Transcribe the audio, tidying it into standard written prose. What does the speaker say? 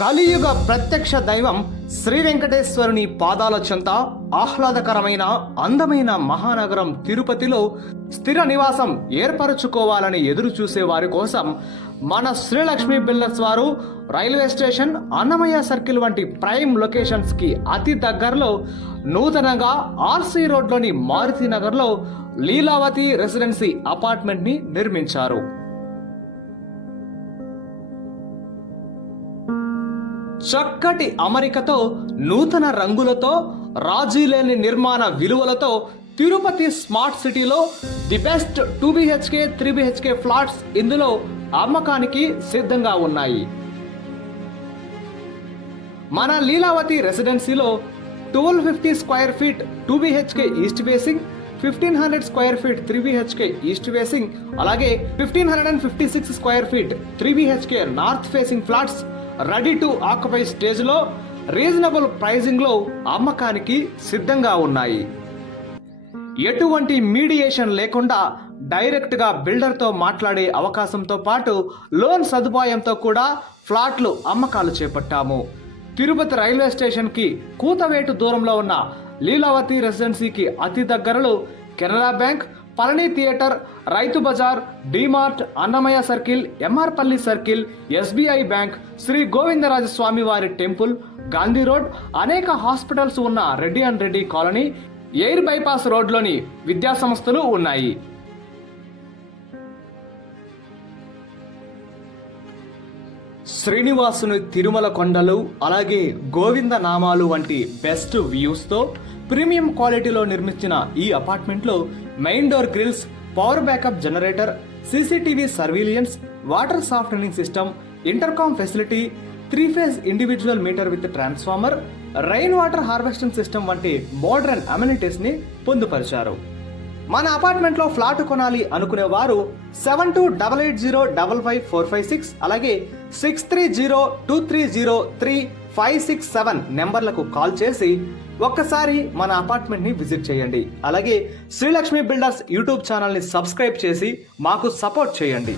కలియుగ ప్రత్యక్ష దైవం శ్రీ వెంకటేశ్వరుని పాదాల చెంత ఆహ్లాదకరమైన అందమైన మహానగరం తిరుపతిలో స్థిర నివాసం ఏర్పరచుకోవాలని ఎదురు చూసే వారి కోసం మన శ్రీలక్ష్మి బిల్డర్స్ వారు రైల్వే స్టేషన్, అన్నమయ్య సర్కిల్ వంటి ప్రైమ్ లొకేషన్స్ కి అతి దగ్గరలో నూతనంగా ఆర్సీ రోడ్లోని మారుతి నగర్లో లీలావతి రెసిడెన్సీ అపార్ట్మెంట్ ని నిర్మించారు. చక్కటి అమరికతో, నూతన రంగులతో, రాజీలేని నిర్మాణ విలువలతో తిరుపతి స్మార్ట్ సిటీలో the best 2 BHK 3 BHK flats ఇందులో అమ్మకానికి సిద్ధంగా ఉన్నాయి. మన లీలావతి రెసిడెన్సీలో 1250 square feet 2 BHK east facing, 1500 square feet 3 BHK east facing, అలాగే 1556 square feet 3 BHK north facing flats ready to occupy stage లో రీజనబుల్ ప్రైజింగ్ లో అమ్మకానికి సిద్ధంగా ఉన్నాయి. ఎటువంటి మీడియేషన్ లేకుండా డైరెక్ట్ గా బిల్డర్ తో మాట్లాడే అవకాశంతో పాటు లోన్ సదుపాయంతో కూడా ఫ్లాట్లు అమ్మకాలు చేపట్టాము. తిరుపతి రైల్వే స్టేషన్ కి కూతవేటు దూరంలో ఉన్న లీలావతి రెసిడెన్సీకి అతి దగ్గరలో Canara bank, Palani theatre, Rythu Bazar, DMart, Annamayya circle, MR Palli circle, SBI bank, Sri Govindaraja Swamy వారి టెంపుల్, గాంధీ రోడ్, అనేక హాస్పిటల్స్ ఉన్న Reddy and Reddy colony, air bypass రోడ్లోని విద్యా సంస్థలు ఉన్నాయి. శ్రీనివాసుని తిరుమల కొండలు, అలాగే గోవింద నామాలు వంటి బెస్ట్ వ్యూస్తో ప్రీమియం క్వాలిటీలో నిర్మించిన ఈ అపార్ట్మెంట్లో main door grills, power backup generator, CCTV surveillance, water softening system, intercom facility, 3 phase individual meter with transformer, rain water harvesting system వంటి మోడర్న్ అమ్యూనిటీస్ ని పొందుపరిచారు. మన అపార్ట్మెంట్ లో ఫ్లాట్ కొనాలి అనుకునే వారు 7288055456 అలాగే 6302303567 నెంబర్లకు కాల్ చేసి ఒక్కసారి మన అపార్ట్మెంట్ ని విజిట్ చేయండి. అలాగే శ్రీలక్ష్మి బిల్డర్స్ యూట్యూబ్ ఛానల్ ని సబ్స్క్రైబ్ చేసి మాకు సపోర్ట్ చేయండి.